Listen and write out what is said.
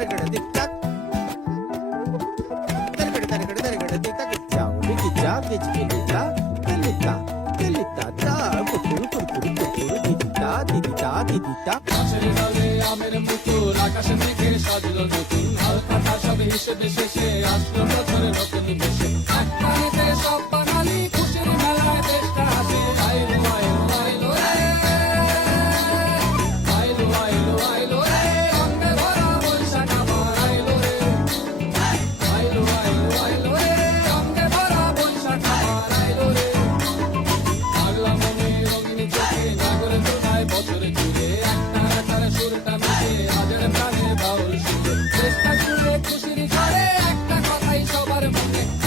तरगड दिक्का तरगड तरगड तरगड दिक्का किच्चा उडी किच्चा किचकी दिक्का तिलिता तिलिता ता कुकुर कुकुर कुकुर दिदिता दिदिता दिदिता আকাশে জালে আমের মুকুর আকাশে মেঘের সাজলো নতুন হালকা সব হিসেবে শেষে আসলো বছরের নতুন দেশে এক পানিতে সব বাঙালি We're